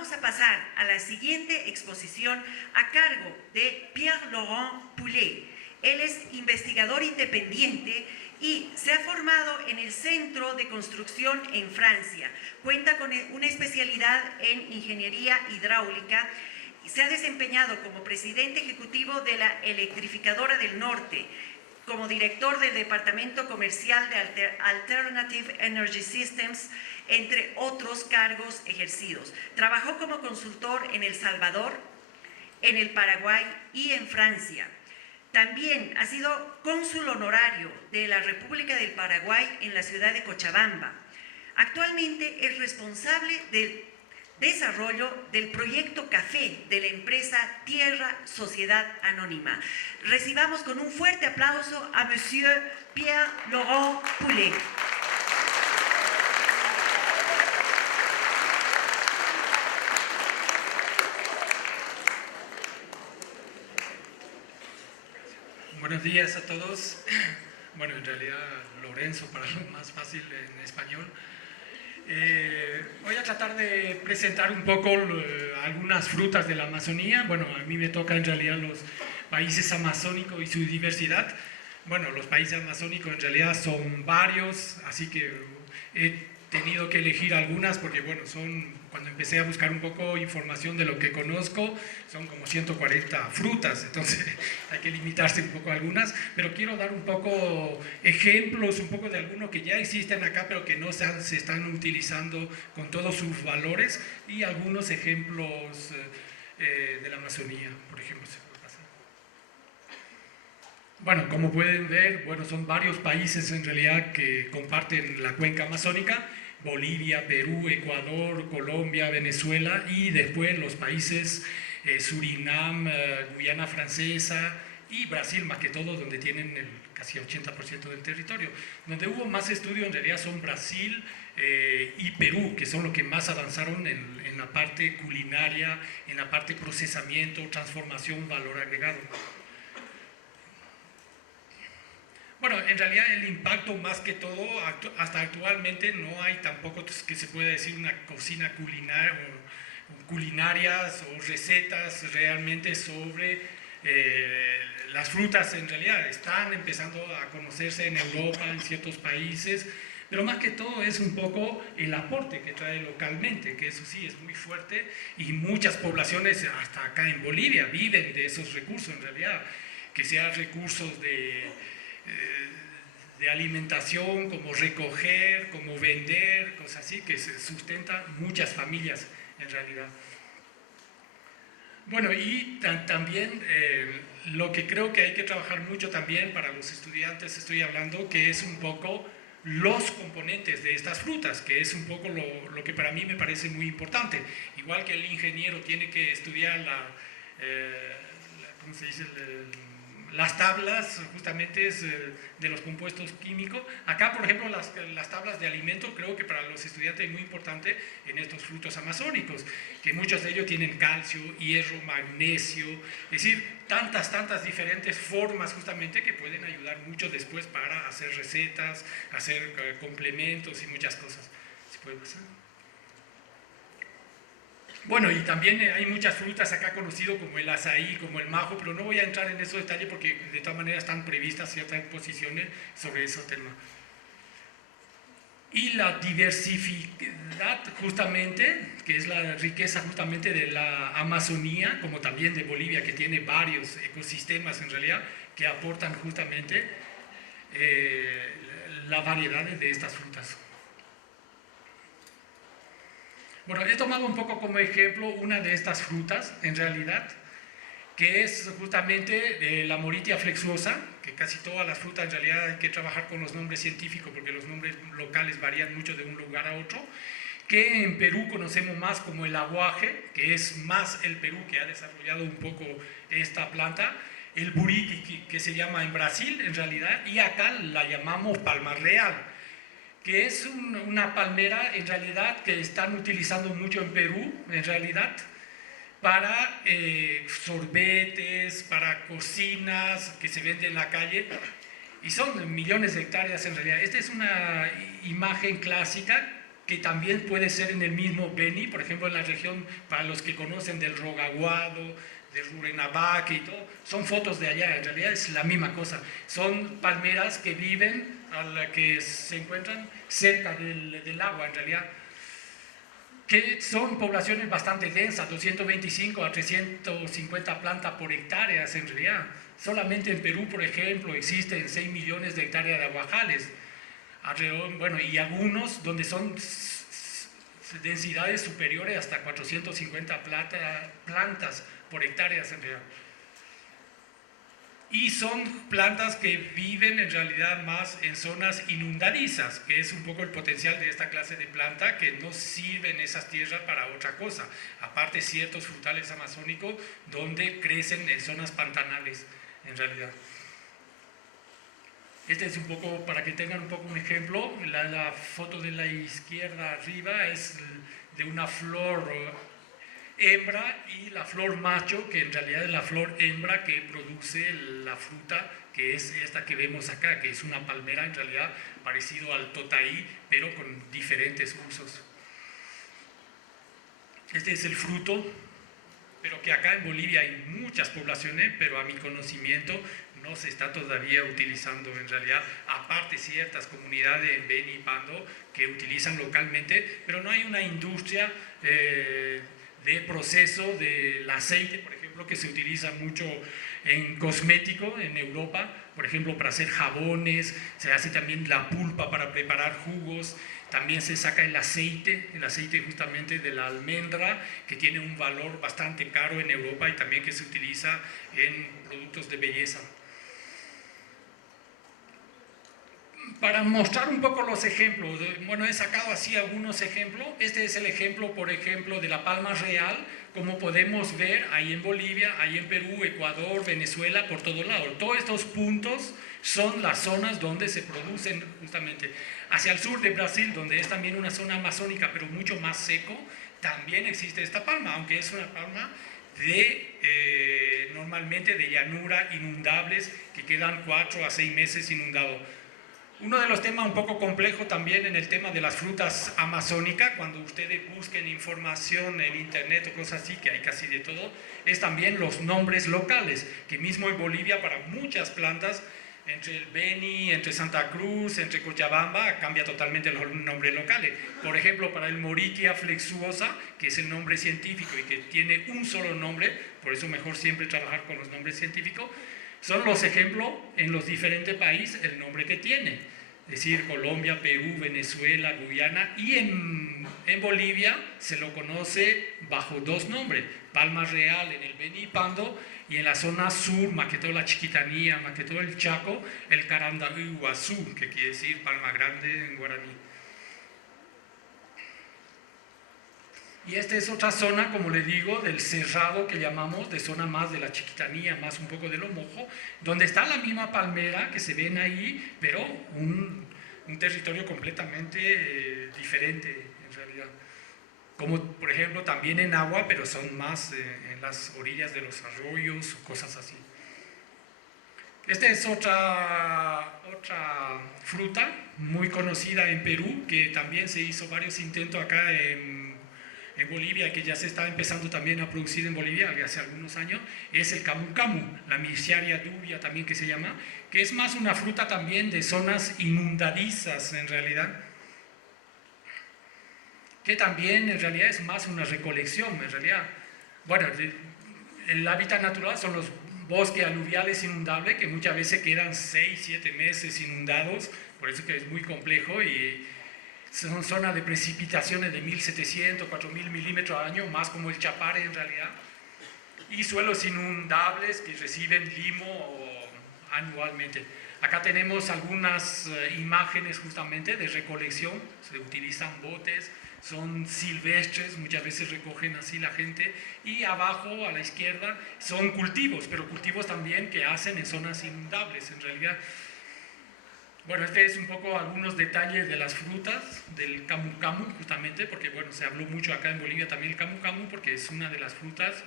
vamos a pasar a la siguiente exposición a cargo de Pierre-Laurent Poulet. Él es investigador independiente y se ha formado en el Centro de Construcción en Francia. Cuenta con una especialidad en ingeniería hidráulica y se ha desempeñado como presidente ejecutivo de la Electrificadora del Norte, como director del Departamento Comercial de Alternative Energy Systems, entre otros cargos ejercidos. Trabajó como consultor en El Salvador, en el Paraguay y en Francia. También ha sido cónsul honorario de la República del Paraguay en la ciudad de Cochabamba. Actualmente es responsable del desarrollo del proyecto Café de la empresa Tierra Sociedad Anónima. Recibamos con un fuerte aplauso a Monsieur Pierre-Laurent Poulet. Buenos días a todos. Bueno, en realidad Lorenzo para lo más fácil en español. Voy a tratar de presentar un poco algunas frutas de la Amazonía. Bueno, a mí me toca en realidad los países amazónicos y su diversidad. Bueno, los países amazónicos en realidad son varios, así que he tenido que elegir algunas porque, bueno, cuando empecé a buscar un poco información de lo que conozco, son como 140 frutas, entonces hay que limitarse un poco a algunas, pero quiero dar un poco ejemplos, un poco de algunos que ya existen acá, pero que no se están utilizando con todos sus valores, y algunos ejemplos de la Amazonía, por ejemplo. Bueno, como pueden ver, bueno, son varios países en realidad que comparten la cuenca amazónica: Bolivia, Perú, Ecuador, Colombia, Venezuela, y después los países Surinam, Guyana Francesa y Brasil, más que todo, donde tienen casi el 80% del territorio. Donde hubo más estudio en realidad son Brasil y Perú, que son los que más avanzaron en la parte culinaria, en la parte procesamiento, transformación, valor agregado. Bueno, en realidad el impacto más que todo, hasta actualmente no hay tampoco que se pueda decir una cocina culinarias o recetas realmente sobre las frutas. En realidad están empezando a conocerse en Europa, en ciertos países, pero más que todo es un poco el aporte que trae localmente, que eso sí es muy fuerte, y muchas poblaciones, hasta acá en Bolivia, viven de esos recursos en realidad, que sean recursos de alimentación, como recoger, como vender, cosas así, que se sustentan muchas familias en realidad. Bueno, y también lo que creo que hay que trabajar mucho también para los estudiantes, estoy hablando, que es un poco los componentes de estas frutas, que es un poco lo que para mí me parece muy importante. Igual que el ingeniero tiene que estudiar ¿cómo se dice? Las tablas justamente de los compuestos químicos. Acá, por ejemplo, las tablas de alimento, creo que para los estudiantes es muy importante en estos frutos amazónicos, que muchos de ellos tienen calcio, hierro, magnesio, es decir, tantas diferentes formas justamente que pueden ayudar mucho después para hacer recetas, hacer complementos y muchas cosas. ¿Se puede pasar? Bueno, y también hay muchas frutas acá conocidas como el azaí, como el majo, pero no voy a entrar en esos detalles porque de todas maneras están previstas ciertas exposiciones sobre ese tema. Y la diversidad justamente, que es la riqueza justamente de la Amazonía, como también de Bolivia, que tiene varios ecosistemas en realidad, que aportan justamente la variedad de estas frutas. Bueno, he tomado un poco como ejemplo una de estas frutas, en realidad, que es justamente la Moritia flexuosa, que casi todas las frutas en realidad hay que trabajar con los nombres científicos porque los nombres locales varían mucho de un lugar a otro, que en Perú conocemos más como el aguaje, que es más el Perú que ha desarrollado un poco esta planta, el buriti, que se llama en Brasil en realidad, y acá la llamamos palma real, que es una palmera en realidad que están utilizando mucho en Perú, en realidad, para sorbetes, para cocinas que se venden en la calle, y son millones de hectáreas en realidad. Esta es una imagen clásica que también puede ser en el mismo Beni, por ejemplo en la región, para los que conocen del Rogaguado, de Rurrenabaque y todo, son fotos de allá, en realidad es la misma cosa, son palmeras que viven, que se encuentran cerca del agua en realidad, que son poblaciones bastante densas, 225 a 350 plantas por hectárea en realidad. Solamente en Perú, por ejemplo, existen 6 millones de hectáreas de aguajales, bueno, y algunos donde son densidades superiores hasta 450 plantas por hectárea en realidad. Y son plantas que viven en realidad más en zonas inundadizas, que es un poco el potencial de esta clase de planta, que no sirven esas tierras para otra cosa, aparte ciertos frutales amazónicos donde crecen en zonas pantanales en realidad. Este es un poco, para que tengan un poco un ejemplo, la foto de la izquierda arriba es de una flor hembra y la flor macho, que en realidad es la flor hembra que produce la fruta, que es esta que vemos acá, que es una palmera en realidad parecido al totaí, pero con diferentes usos. Este es el fruto, pero que acá en Bolivia hay muchas poblaciones, pero a mi conocimiento no se está todavía utilizando en realidad, aparte ciertas comunidades en Beni y Pando que utilizan localmente, pero no hay una industria de proceso del aceite, por ejemplo, que se utiliza mucho en cosmético en Europa, por ejemplo, para hacer jabones, se hace también la pulpa para preparar jugos, también se saca el aceite justamente de la almendra, que tiene un valor bastante caro en Europa y también que se utiliza en productos de belleza. Para mostrar un poco los ejemplos, bueno, he sacado así algunos ejemplos. Este es el ejemplo, por ejemplo, de la palma real, como podemos ver ahí en Bolivia, ahí en Perú, Ecuador, Venezuela, por todo lado. Todos estos puntos son las zonas donde se producen justamente. Hacia el sur de Brasil, donde es también una zona amazónica, pero mucho más seco, también existe esta palma, aunque es una palma normalmente de llanura, inundables, que quedan 4 a 6 meses inundados. Uno de los temas un poco complejo también en el tema de las frutas amazónicas, cuando ustedes busquen información en internet o cosas así, que hay casi de todo, es también los nombres locales, que mismo en Bolivia para muchas plantas, entre el Beni, entre Santa Cruz, entre Cochabamba, cambia totalmente los nombres locales. Por ejemplo, para el Moritia flexuosa, que es el nombre científico y que tiene un solo nombre, por eso mejor siempre trabajar con los nombres científicos, son los ejemplos en los diferentes países, el nombre que tiene. Es decir, Colombia, Perú, Venezuela, Guyana, y en Bolivia se lo conoce bajo 2 nombres, Palma Real en el Beni y Pando, y en la zona sur, más que todo la Chiquitanía, más que todo el Chaco, el Carandahuazú, que quiere decir Palma Grande en guaraní. Y esta es otra zona, como le digo, del cerrado que llamamos, de zona más de la Chiquitanía, más un poco de lo mojo, donde está la misma palmera que se ven ahí, pero un territorio completamente diferente en realidad. Como por ejemplo también en agua, pero son más en las orillas de los arroyos o cosas así. Esta es otra fruta muy conocida en Perú, que también se hizo varios intentos acá en Bolivia, que ya se está empezando también a producir en Bolivia hace algunos años, es el camu camu, la Mircea dubia también que se llama, que es más una fruta también de zonas inundadizas en realidad, que también en realidad es más una recolección en realidad. Bueno, el hábitat natural son los bosques aluviales inundables, que muchas veces quedan 6, 7 meses inundados, por eso que es muy complejo, y son zonas de precipitaciones de 1.700, 4.000 milímetros al año, más como el Chapare en realidad, y suelos inundables que reciben limo anualmente. Acá tenemos algunas imágenes justamente de recolección, se utilizan botes, son silvestres, muchas veces recogen así la gente, y abajo a la izquierda son cultivos, pero cultivos también que hacen en zonas inundables en realidad. Bueno, este es un poco algunos detalles de las frutas, del camu camu justamente, porque bueno, se habló mucho acá en Bolivia también el camu camu, porque es una de las frutas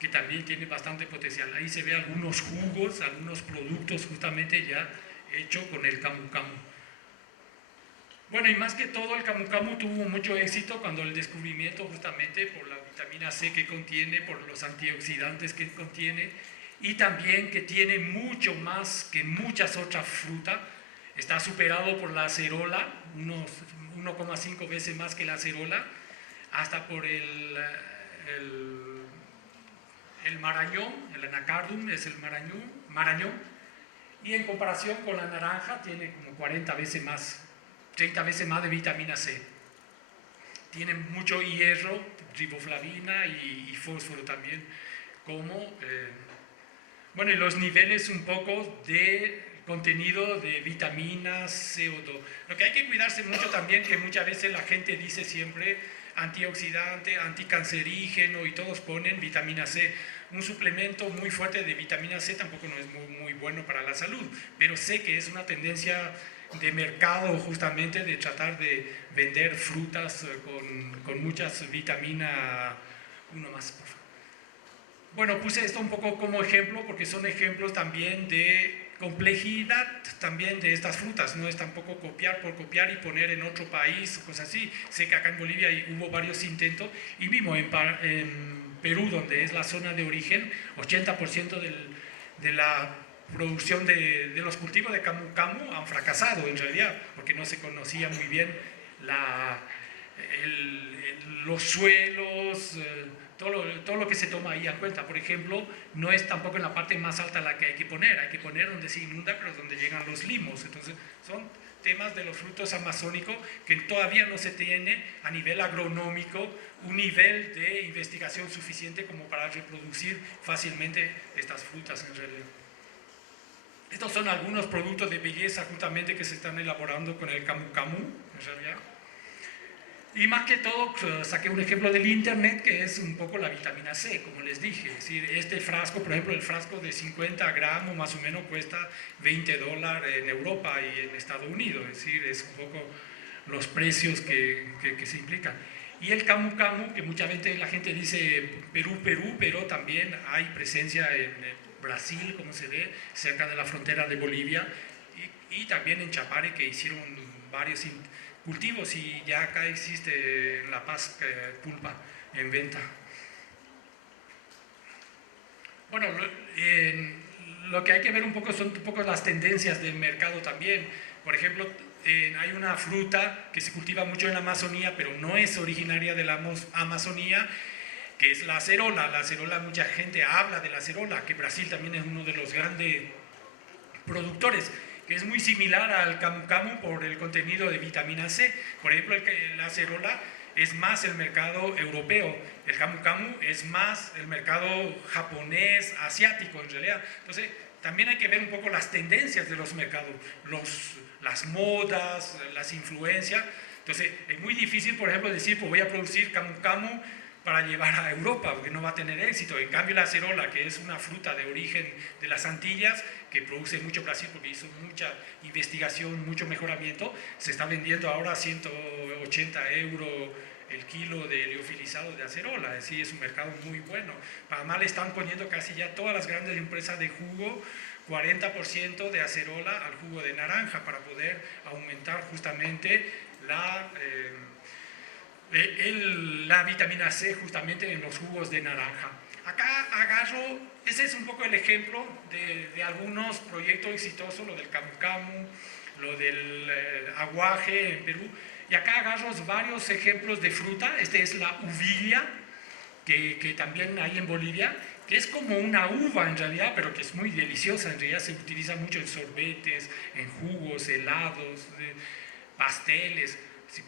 que también tiene bastante potencial. Ahí se ve algunos jugos, algunos productos justamente ya hechos con el camu camu. Bueno, y más que todo el camu camu tuvo mucho éxito cuando el descubrimiento justamente por la vitamina C que contiene, por los antioxidantes que contiene y también que tiene mucho más que muchas otras frutas. Está superado por la acerola, unos 1,5 veces más que la acerola, hasta por el marañón, el anacardum es el marañón, y en comparación con la naranja tiene como 40 veces más, 30 veces más de vitamina C. Tiene mucho hierro, riboflavina y fósforo también, como, bueno, y los niveles un poco de contenido de vitaminas, CO2. Lo que hay que cuidarse mucho también, que muchas veces la gente dice siempre antioxidante, anticancerígeno y todos ponen vitamina C. Un suplemento muy fuerte de vitamina C tampoco no es muy bueno para la salud, pero sé que es una tendencia de mercado justamente de tratar de vender frutas con muchas vitaminas. Uno más, por favor. Bueno, puse esto un poco como ejemplo porque son ejemplos también de complejidad también de estas frutas. No es tampoco copiar por copiar y poner en otro país, cosas así. Sé que acá en Bolivia hubo varios intentos y mismo en Perú, donde es la zona de origen, 80% de la producción de los cultivos de camu camu han fracasado en realidad, porque no se conocía muy bien los suelos, todo lo que se toma ahí en cuenta. Por ejemplo, no es tampoco en la parte más alta la que hay que poner donde se inunda, pero donde llegan los limos. Entonces, son temas de los frutos amazónicos que todavía no se tiene a nivel agronómico un nivel de investigación suficiente como para reproducir fácilmente estas frutas en realidad. Estos son algunos productos de belleza justamente que se están elaborando con el camu camu en realidad. Y más que todo, saqué un ejemplo del internet que es un poco la vitamina C, como les dije. Es decir, este frasco, por ejemplo, el frasco de 50 gramos más o menos cuesta $20 en Europa y en Estados Unidos. Es decir, es un poco los precios que se implican. Y el camu camu, que mucha veces la gente dice Perú, pero también hay presencia en Brasil, como se ve, cerca de la frontera de Bolivia, y también en Chapare, que hicieron varios cultivos, y ya acá existe en La Paz pulpa en venta. Bueno, lo que hay que ver un poco son un poco las tendencias del mercado también. Por ejemplo, hay una fruta que se cultiva mucho en la Amazonía, pero no es originaria de la Amazonía, que es la acerola. La acerola, mucha gente habla de la acerola, que Brasil también es uno de los grandes productores, que es muy similar al camu camu por el contenido de vitamina C. Por ejemplo, la acerola es más el mercado europeo, el camu camu es más el mercado japonés, asiático en realidad. Entonces, también hay que ver un poco las tendencias de los mercados, las modas, las influencias. Entonces, es muy difícil, por ejemplo, decir, pues voy a producir camu camu para llevar a Europa, porque no va a tener éxito. En cambio, la acerola, que es una fruta de origen de las Antillas, que produce mucho Brasil porque hizo mucha investigación, mucho mejoramiento, se está vendiendo ahora a 180 euros el kilo de liofilizado de acerola. Es decir, es un mercado muy bueno. Panamá le están poniendo casi ya todas las grandes empresas de jugo 40% de acerola al jugo de naranja para poder aumentar justamente la vitamina C justamente en los jugos de naranja. Acá agarro, ese es un poco el ejemplo de algunos proyectos exitosos, lo del camu camu, lo del aguaje en Perú, y acá agarro varios ejemplos de fruta. Este es la uvilla, que también hay en Bolivia, que es como una uva en realidad, pero que es muy deliciosa. En realidad se utiliza mucho en sorbetes, en jugos, helados, pasteles.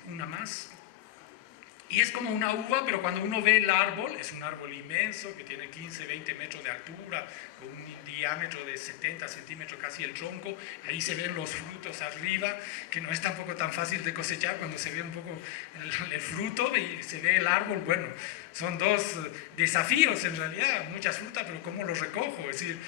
Una más. Y es como una uva, pero cuando uno ve el árbol, es un árbol inmenso que tiene 15, 20 metros de altura, con un diámetro de 70 centímetros casi el tronco. Ahí se ven los frutos arriba, que no es tampoco tan fácil de cosechar cuando se ve un poco el fruto y se ve el árbol. Bueno, son dos desafíos en realidad, muchas frutas, pero ¿cómo los recojo? Es decir,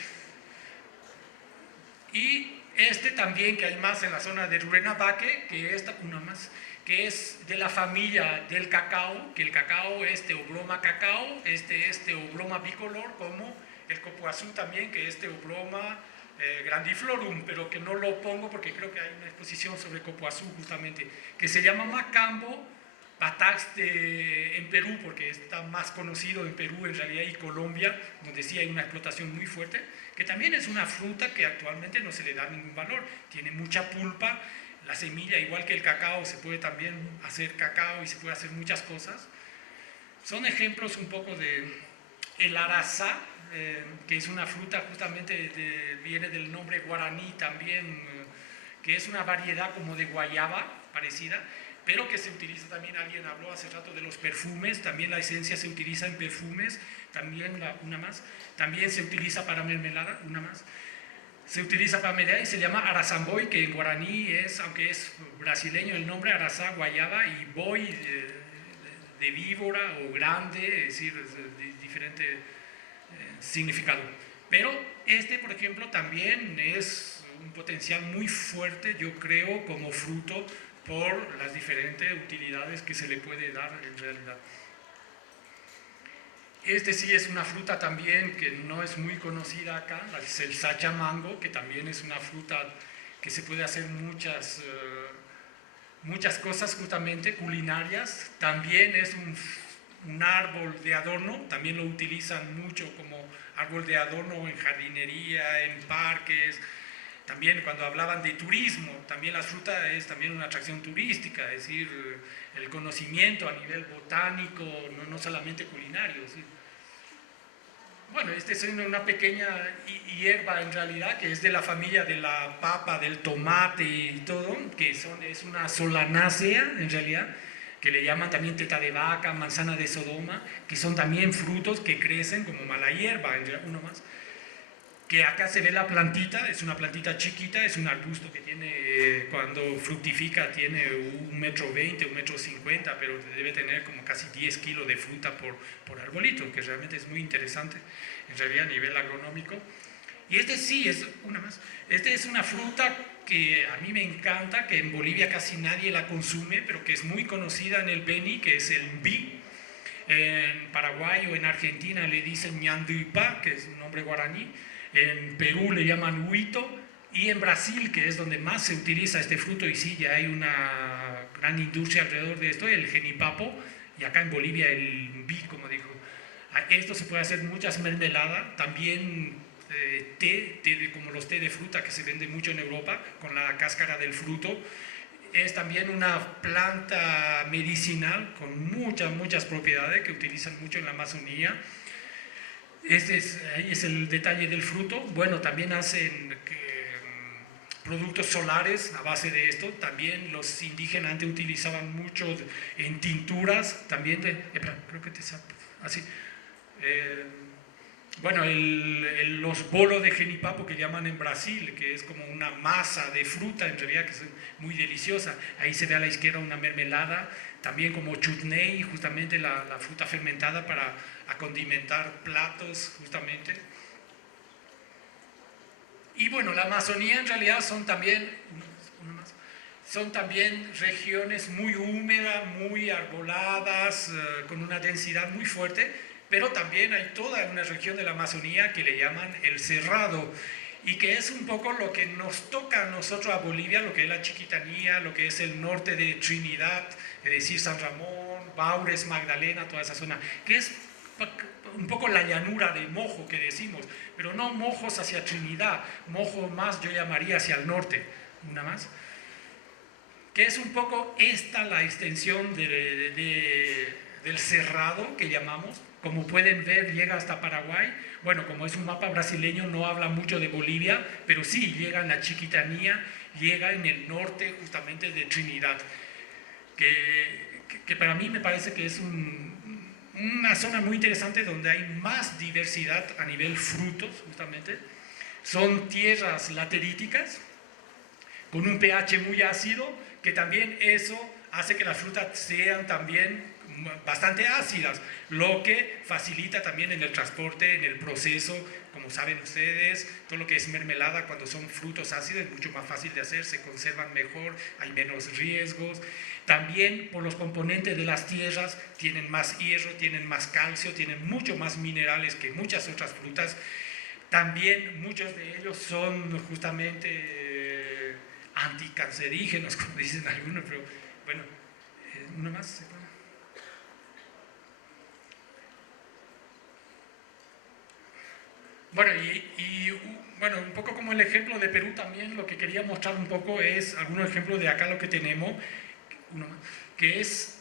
y este también que hay más en la zona de Rurrenabaque, que esta, una más, que es de la familia del cacao, que el cacao es Theobroma cacao, este es Theobroma bicolor, como el copuazú también, que es Theobroma grandiflorum, pero que no lo pongo porque creo que hay una exposición sobre Copoazú justamente, que se llama Macambo Patax en Perú, porque está más conocido en Perú en realidad y Colombia, donde sí hay una explotación muy fuerte, que también es una fruta que actualmente no se le da ningún valor, tiene mucha pulpa, la semilla, igual que el cacao, se puede también hacer cacao y se puede hacer muchas cosas. Son ejemplos un poco de el arazá, que es una fruta justamente, viene del nombre guaraní también, que es una variedad como de guayaba parecida, pero que se utiliza también, alguien habló hace rato de los perfumes, también la esencia se utiliza en perfumes, también una más, también se utiliza para mermelada, una más, se utiliza para mermelada y se llama arazamboy, que en guaraní es, aunque es brasileño el nombre, arazá, guayaba, y boy de víbora o grande, es decir, de diferente significado. Pero este, por ejemplo, también es un potencial muy fuerte, yo creo, como fruto, por las diferentes utilidades que se le puede dar en realidad. Este sí es una fruta también que no es muy conocida acá, es el sachamango, que también es una fruta que se puede hacer muchas cosas justamente culinarias. También es un árbol de adorno, también lo utilizan mucho como árbol de adorno en jardinería, en parques. También cuando hablaban de turismo, también la fruta es también una atracción turística, es decir, el conocimiento a nivel botánico, no solamente culinario. ¿Sí? Bueno, esta es una pequeña hierba en realidad, que es de la familia de la papa, del tomate y todo, que es una solanácea en realidad, que le llaman también teta de vaca, manzana de Sodoma, que son también frutos que crecen como mala hierba, uno más. Que acá se ve la plantita, es una plantita chiquita, es un arbusto que tiene, cuando fructifica, tiene 1,20 metros, 1,50 metros, pero debe tener como casi 10 kilos de fruta por arbolito, que realmente es muy interesante, en realidad a nivel agronómico. Y este sí es una más. Este es una fruta que a mí me encanta, que en Bolivia casi nadie la consume, pero que es muy conocida en el Beni, que es el mbi. En Paraguay o en Argentina le dicen ñanduipa, que es un nombre guaraní. En Perú le llaman huito, y en Brasil, que es donde más se utiliza este fruto, y sí, ya hay una gran industria alrededor de esto, el genipapo, y acá en Bolivia el mbi, como dijo. Esto se puede hacer muchas mermeladas, también té, como los té de fruta que se vende mucho en Europa, con la cáscara del fruto. Es también una planta medicinal con muchas propiedades que utilizan mucho en la Amazonía. Ahí es el detalle del fruto. Bueno, también hacen productos solares a base de esto. También los indígenas antes utilizaban mucho en tinturas. También creo que te así. Bueno, los bolos de genipapo que llaman en Brasil, que es como una masa de fruta en realidad que es muy deliciosa. Ahí se ve a la izquierda una mermelada, también como chutney, justamente la fruta fermentada para condimentar platos justamente. Y bueno, la Amazonía en realidad son también regiones muy húmedas, muy arboladas, con una densidad muy fuerte, pero también hay toda una región de la Amazonía que le llaman el Cerrado, y que es un poco lo que nos toca a nosotros a Bolivia, lo que es la Chiquitanía, lo que es el norte de Trinidad, es decir, San Ramón, Baures, Magdalena, toda esa zona, que es un poco la llanura de Mojo que decimos, pero no Mojos hacia Trinidad, Mojo más yo llamaría hacia el norte, una más, que es un poco esta la extensión del Cerrado que llamamos. Como pueden ver, llega hasta Paraguay. Bueno, como es un mapa brasileño, no habla mucho de Bolivia, pero sí, llega en la Chiquitanía, llega en el norte justamente de Trinidad, que para mí me parece que es una zona muy interesante donde hay más diversidad a nivel frutos, justamente. Son tierras lateríticas, con un pH muy ácido, que también eso hace que las frutas sean también bastante ácidas, lo que facilita también en el transporte, en el proceso. Como saben ustedes, todo lo que es mermelada, cuando son frutos ácidos, es mucho más fácil de hacer, se conservan mejor, hay menos riesgos. También por los componentes de las tierras, tienen más hierro, tienen más calcio, tienen mucho más minerales que muchas otras frutas. También muchos de ellos son justamente anticancerígenos, como dicen algunos, pero bueno, uno más. ¿Se puede? Bueno, bueno, un poco como el ejemplo de Perú también, lo que quería mostrar un poco es algunos ejemplos de acá lo que tenemos, uno más, que es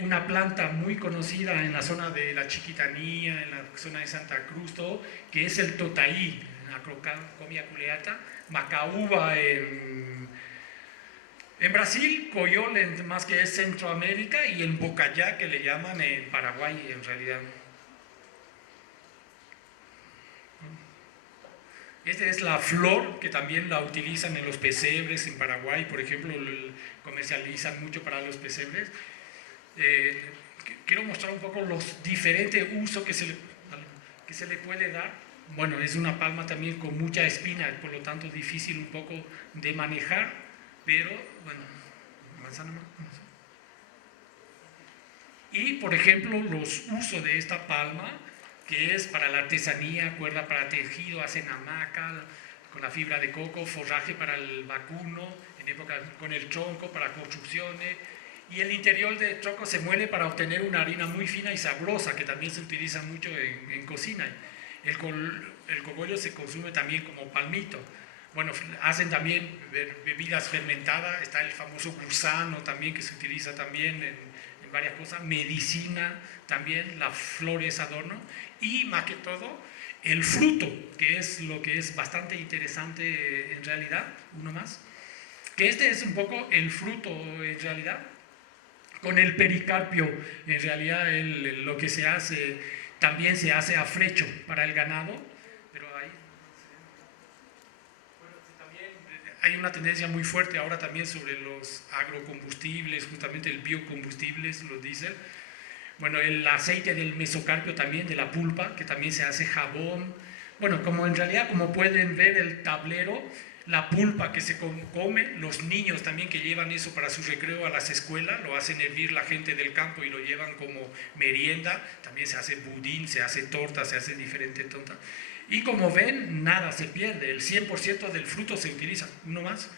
una planta muy conocida en la zona de la Chiquitanía, en la zona de Santa Cruz, todo, que es el totaí, Acrocomia culeata, macaúba en Brasil, coyol más que es Centroamérica, y el bocayá que le llaman en Paraguay en realidad. Esta es la flor que también la utilizan en los pesebres en Paraguay, por ejemplo, comercializan mucho para los pesebres. Quiero mostrar un poco los diferentes usos que se le puede dar. Bueno, es una palma también con mucha espina, por lo tanto difícil un poco de manejar, pero bueno, manzana más. Y por ejemplo, los usos de esta palma, que es para la artesanía, cuerda para tejido, hacen hamaca con la fibra de coco, forraje para el vacuno, en época con el tronco para construcciones, y el interior del tronco se muele para obtener una harina muy fina y sabrosa, que también se utiliza mucho en cocina. El cogollo se consume también como palmito. Bueno, hacen también bebidas fermentadas, está el famoso gusano también que se utiliza también en varias cosas, medicina también, las flores adorno, y más que todo el fruto, que es lo que es bastante interesante en realidad, uno más, que este es un poco el fruto en realidad, con el pericarpio en realidad lo que se hace, también se hace afrecho para el ganado, pero ahí también hay una tendencia muy fuerte ahora también sobre los agrocombustibles, justamente el biocombustibles, los diésel. Bueno, el aceite del mesocarpio también, de la pulpa, que también se hace jabón. Bueno, como en realidad, como pueden ver el tablero, la pulpa que se come, los niños también que llevan eso para su recreo a las escuelas, lo hacen hervir la gente del campo y lo llevan como merienda, también se hace budín, se hace torta, se hace diferente torta. Y como ven, nada se pierde, el 100% del fruto se utiliza, uno más.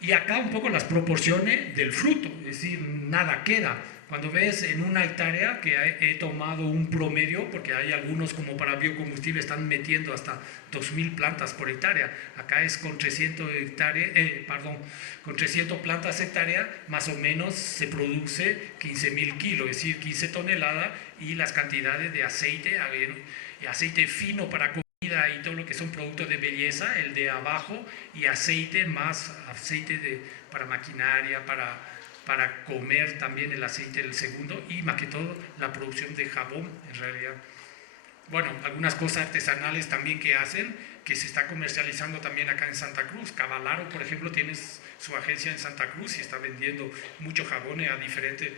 Y acá un poco las proporciones del fruto, es decir, nada queda. Cuando ves en una hectárea, que he tomado un promedio, porque hay algunos como para biocombustible están metiendo hasta 2000 plantas por hectárea. Acá es con 300 con 300 plantas hectárea, más o menos se produce 15.000 kilos, es decir, 15 toneladas, y las cantidades de aceite, aceite fino para comida y todo lo que son productos de belleza, el de abajo, y aceite más aceite para maquinaria, para comer también el aceite del segundo, y más que todo la producción de jabón en realidad. Bueno, algunas cosas artesanales también que hacen, que se está comercializando también acá en Santa Cruz. Cavalaro, por ejemplo, tiene su agencia en Santa Cruz y está vendiendo mucho jabón a diferentes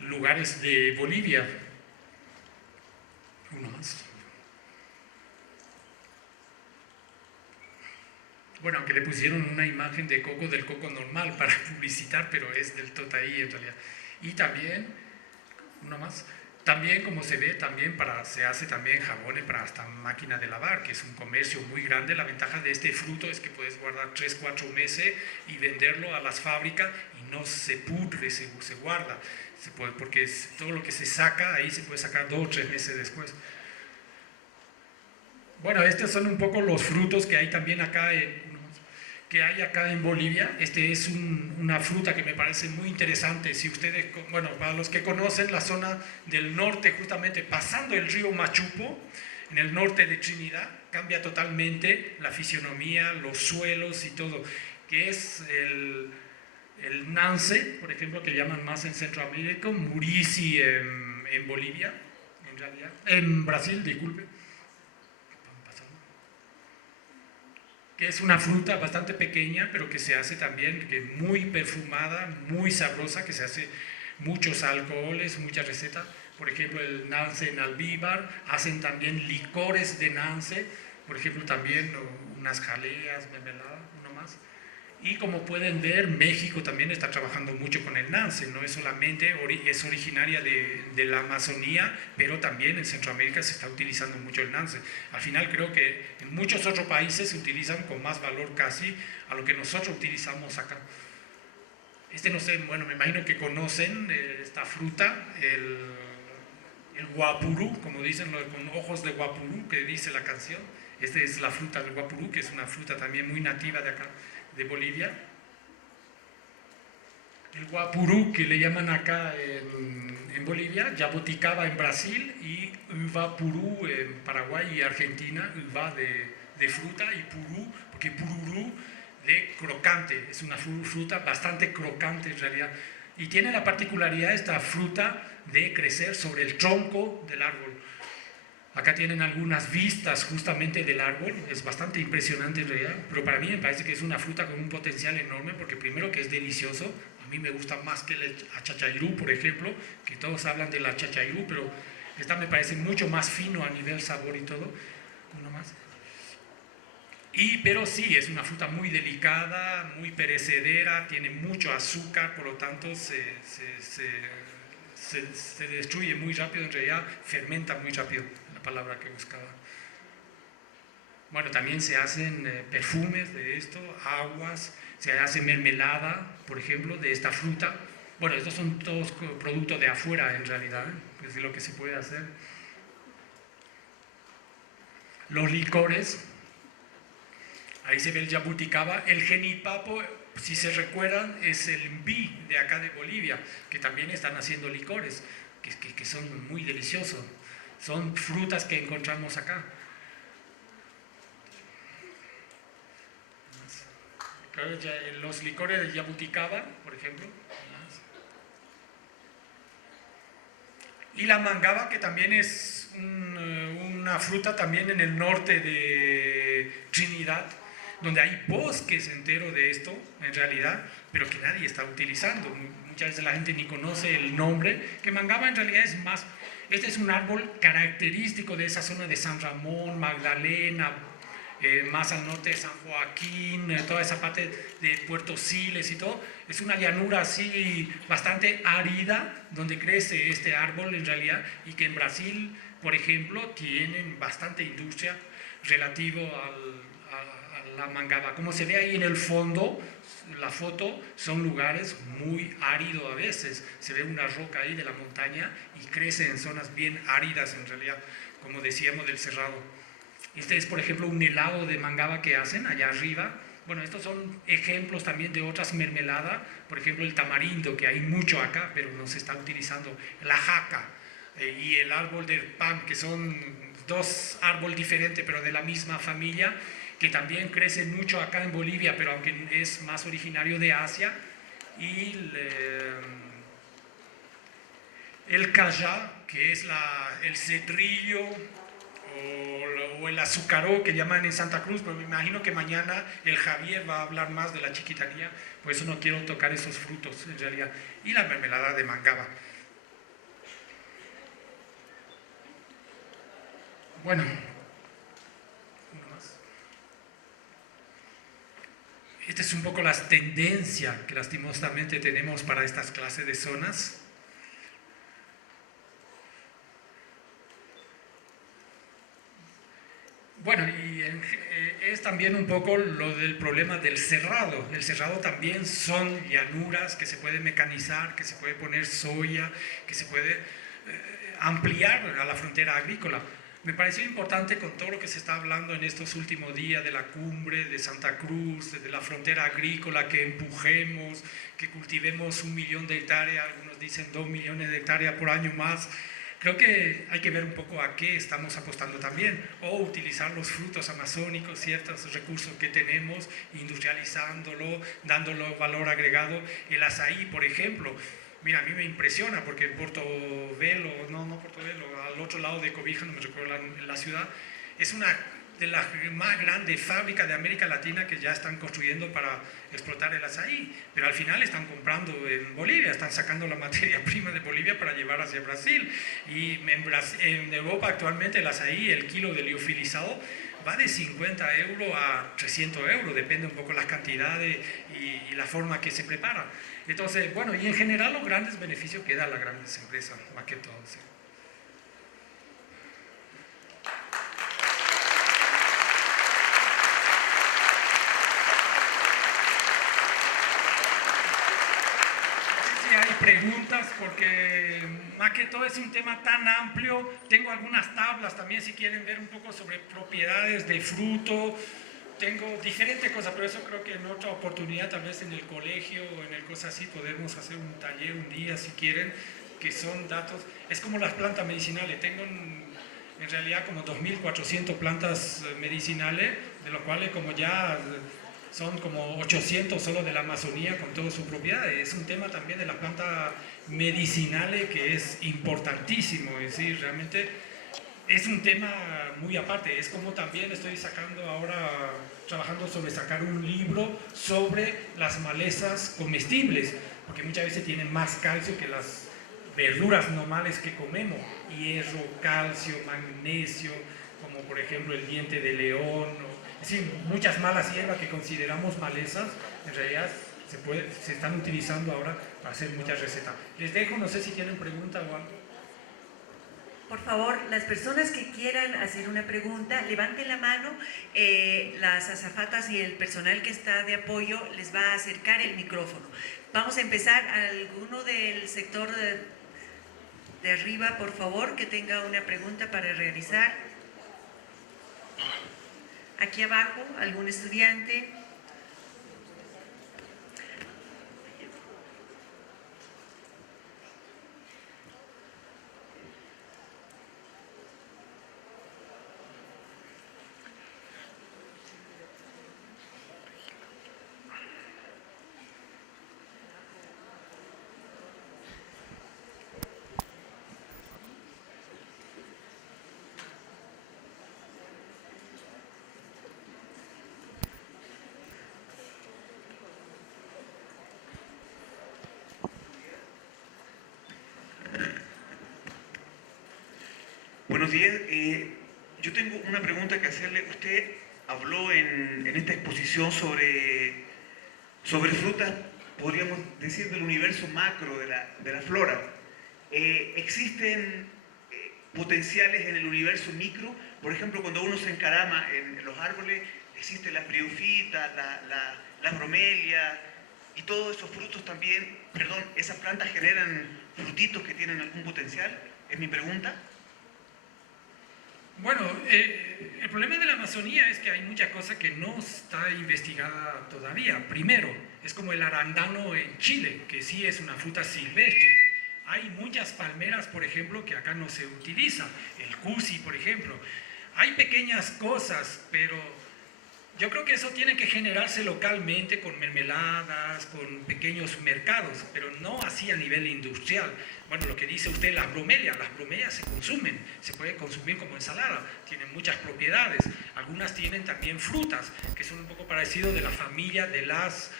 lugares de Bolivia. Uno más. Bueno, aunque le pusieron una imagen de coco, del coco normal para publicitar, pero es del totaí en realidad. Y también, uno más, también como se ve, también se hace también jabones para hasta máquina de lavar, que es un comercio muy grande. La ventaja de este fruto es que puedes guardar 3-4 meses y venderlo a las fábricas y no se pudre, se guarda, porque todo lo que se saca ahí se puede sacar 2 o 3 meses después. Bueno, estos son un poco los frutos que hay también acá en Bolivia. Este es una fruta que me parece muy interesante. Si ustedes, bueno, para los que conocen la zona del norte, justamente pasando el río Machupo, en el norte de Trinidad, cambia totalmente la fisionomía, los suelos y todo, que es el nance, por ejemplo, que llaman más en Centroamérica, murici en Bolivia, en realidad, en Brasil, disculpe. Que es una fruta bastante pequeña, pero que se hace también, que muy perfumada, muy sabrosa, que se hace muchos alcoholes, muchas recetas. Por ejemplo, el nance en almíbar, hacen también licores de nance, por ejemplo, también unas jaleas, mermelada, uno más. Y como pueden ver, México también está trabajando mucho con el nance, no es solamente, es originaria de la Amazonía, pero también en Centroamérica se está utilizando mucho el nance. Al final creo que en muchos otros países se utilizan con más valor casi a lo que nosotros utilizamos acá. No sé, bueno, me imagino que conocen esta fruta, el guapurú, como dicen, con ojos de guapurú, que dice la canción. Esta es la fruta del guapurú, que es una fruta también muy nativa de acá, de Bolivia. El guapurú, que le llaman acá en Bolivia, jabuticaba en Brasil y uva purú en Paraguay y Argentina, uva de fruta y purú, porque pururú de crocante, es una fruta bastante crocante en realidad. Y tiene la particularidad esta fruta de crecer sobre el tronco del árbol. Acá tienen algunas vistas justamente del árbol, es bastante impresionante en realidad, pero para mí me parece que es una fruta con un potencial enorme, porque primero que es delicioso, a mí me gusta más que el achachairú, por ejemplo, que todos hablan del achachairú, pero esta me parece mucho más fino a nivel sabor y todo. Uno más. Pero sí, es una fruta muy delicada, muy perecedera, tiene mucho azúcar, por lo tanto se destruye muy rápido, en realidad fermenta muy rápido, la palabra que buscaba. Bueno, también se hacen perfumes de esto, aguas, se hace mermelada, por ejemplo, de esta fruta. Bueno, estos son todos productos de afuera en realidad, es lo que se puede hacer. Los licores, ahí se ve el jabuticaba, el genipapo, si se recuerdan, es el mbi de acá de Bolivia, que también están haciendo licores, que son muy deliciosos. Son frutas que encontramos acá. Los licores de jabuticaba, por ejemplo. Y la mangaba, que también es una fruta también en el norte de Trinidad, donde hay bosques enteros de esto, en realidad, pero que nadie está utilizando. Muchas veces la gente ni conoce el nombre, que mangaba en realidad es más, este es un árbol característico de esa zona de San Ramón, Magdalena, más al norte de San Joaquín, toda esa parte de Puerto Siles y todo. Es una llanura así bastante árida, donde crece este árbol en realidad, y que en Brasil, por ejemplo, tienen bastante industria relativo a la mangaba. Como se ve ahí en el fondo, la foto, son lugares muy áridos a veces. Se ve una roca ahí de la montaña y crece en zonas bien áridas en realidad, como decíamos del Cerrado. Este es, por ejemplo, un helado de mangaba que hacen allá arriba. Bueno, estos son ejemplos también de otras mermeladas. Por ejemplo, el tamarindo, que hay mucho acá, pero no se está utilizando. La jaca y el árbol del pan, que son dos árboles diferentes, pero de la misma familia, que también crecen mucho acá en Bolivia, pero aunque es más originario de Asia. Y el cayá, que es el cetrillo, o el azucaró que llaman en Santa Cruz, pero me imagino que mañana el Javier va a hablar más de la chiquitanía, por eso no quiero tocar esos frutos en realidad. Y la mermelada de mangaba. Bueno, uno más. Esta es un poco la tendencia que lastimosamente tenemos para estas clases de zonas. Bueno, y es también un poco lo del problema del cerrado. El cerrado también son llanuras que se puede mecanizar, que se puede poner soya, que se puede ampliar a la frontera agrícola. Me pareció importante con todo lo que se está hablando en estos últimos días de la cumbre de Santa Cruz, de la frontera agrícola, que empujemos, que cultivemos 1 millón de hectáreas, algunos dicen 2 millones de hectáreas por año más. Creo que hay que ver un poco a qué estamos apostando también, o utilizar los frutos amazónicos, ciertos recursos que tenemos, industrializándolo, dándolo valor agregado. El azaí, por ejemplo, mira, a mí me impresiona porque en Portobelo, no Portobelo, al otro lado de Cobija, no me recuerdo la ciudad, es una de la más grande fábrica de América Latina que ya están construyendo para explotar el azaí, pero al final están comprando en Bolivia, están sacando la materia prima de Bolivia para llevar hacia Brasil. Y en Europa actualmente el azaí, el kilo de liofilizado, va de 50 euros a 300 euros, depende un poco las cantidades y la forma que se prepara. Entonces, bueno, y en general los grandes beneficios que dan las grandes empresas, más que todo. ¿Sí? Hay preguntas porque más que todo es un tema tan amplio. Tengo algunas tablas también si quieren ver un poco sobre propiedades de fruto. Tengo diferentes cosas, pero eso creo que en otra oportunidad, tal vez en el colegio o en el cosa así, podemos hacer un taller un día si quieren, que son datos. Es como las plantas medicinales. Tengo en realidad como 2.400 plantas medicinales, de los cuales como ya son como 800 solo de la Amazonía con todas sus propiedades. Es un tema también de las plantas medicinales que es importantísimo, es decir, realmente es un tema muy aparte. Es como también estoy sacando ahora, trabajando sobre sacar un libro sobre las malezas comestibles, porque muchas veces tienen más calcio que las verduras normales que comemos, hierro, calcio, magnesio, como por ejemplo el diente de león, es decir, muchas malas hierbas que consideramos malezas, en realidad se están utilizando ahora para hacer muchas recetas. Les dejo, no sé si tienen preguntas o algo. Por favor, las personas que quieran hacer una pregunta, levanten la mano. Las azafatas y el personal que está de apoyo les va a acercar el micrófono. Vamos a empezar. ¿Alguno del sector de arriba, por favor, que tenga una pregunta para realizar? Aquí abajo, ¿algún estudiante? Buenos días. Yo tengo una pregunta que hacerle. Usted habló en esta exposición sobre frutas, podríamos decir, del universo macro de la flora. ¿Existen potenciales en el universo micro? Por ejemplo, cuando uno se encarama en los árboles, existen las briófitas, las bromelias, y todos esos frutos también, perdón, esas plantas generan frutitos que tienen algún potencial. ¿Es mi pregunta? Bueno, el problema de la Amazonía es que hay mucha cosa que no está investigada todavía. Primero, es como el arándano en Chile, que sí es una fruta silvestre. Hay muchas palmeras, por ejemplo, que acá no se utiliza. El cusi, por ejemplo. Hay pequeñas cosas, pero yo creo que eso tiene que generarse localmente con mermeladas, con pequeños mercados, pero no así a nivel industrial. Bueno, lo que dice usted, las bromelias se consumen, se puede consumir como ensalada, tienen muchas propiedades. Algunas tienen también frutas, que son un poco parecidos de la familia de las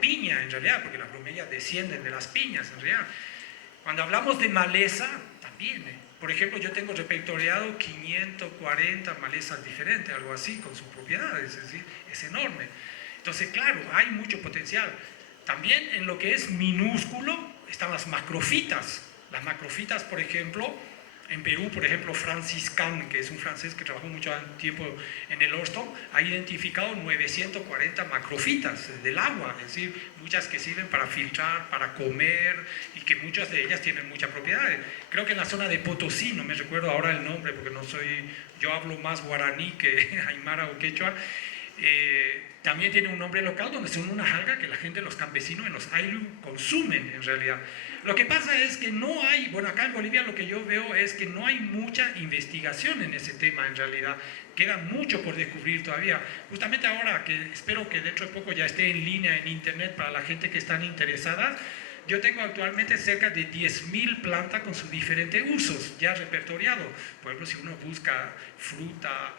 piñas en realidad, porque las bromelias descienden de las piñas en realidad. Cuando hablamos de maleza, también, por ejemplo, yo tengo repertoriado 540 malezas diferentes, algo así, con sus propiedades, es decir, es enorme. Entonces, claro, hay mucho potencial. También en lo que es minúsculo están las macrofitas. Las macrofitas, por ejemplo, en Perú, por ejemplo, Francis Kahn, que es un francés que trabajó mucho tiempo en el Orston, ha identificado 940 macrofitas del agua, es decir, muchas que sirven para filtrar, para comer, y que muchas de ellas tienen muchas propiedades. Creo que en la zona de Potosí, no me recuerdo ahora el nombre, porque yo hablo más guaraní que aymara o quechua, también tiene un nombre local donde son unas algas que la gente, los campesinos en los ayllus consumen en realidad. Lo que pasa es que no hay, bueno, acá en Bolivia lo que yo veo es que no hay mucha investigación en ese tema en realidad. Queda mucho por descubrir todavía. Justamente ahora, que espero que dentro de poco ya esté en línea en internet para la gente que están interesada, yo tengo actualmente cerca de 10.000 plantas con sus diferentes usos ya repertoriados. Por ejemplo, si uno busca fruta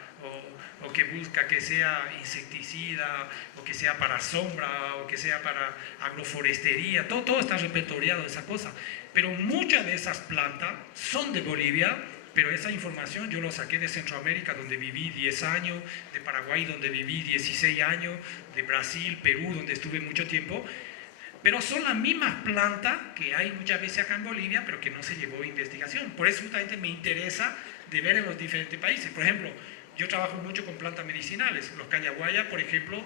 o que busca que sea insecticida, o que sea para sombra, o que sea para agroforestería, todo está repertoriado esa cosa. Pero muchas de esas plantas son de Bolivia, pero esa información yo lo saqué de Centroamérica, donde viví 10 años, de Paraguay, donde viví 16 años, de Brasil, Perú, donde estuve mucho tiempo. Pero son las mismas plantas que hay muchas veces acá en Bolivia, pero que no se llevó a investigación. Por eso justamente me interesa de ver en los diferentes países. Por ejemplo, yo trabajo mucho con plantas medicinales. Los callaguayas, por ejemplo,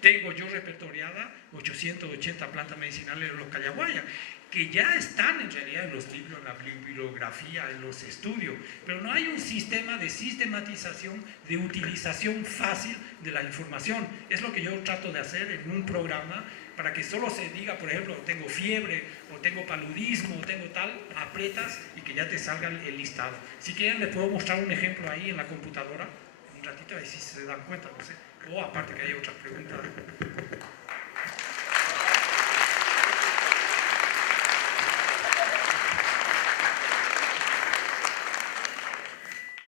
tengo yo repertoriada 880 plantas medicinales de los callaguayas, que ya están en realidad en los libros, en la bibliografía, en los estudios, pero no hay un sistema de sistematización, de utilización fácil de la información. Es lo que yo trato de hacer en un programa, para que solo se diga, por ejemplo, tengo fiebre, o tengo paludismo, o tengo tal, aprietas y que ya te salga el listado. Si quieren, les puedo mostrar un ejemplo ahí en la computadora, un ratito, ahí si se dan cuenta, no sé. O aparte que hay otras preguntas.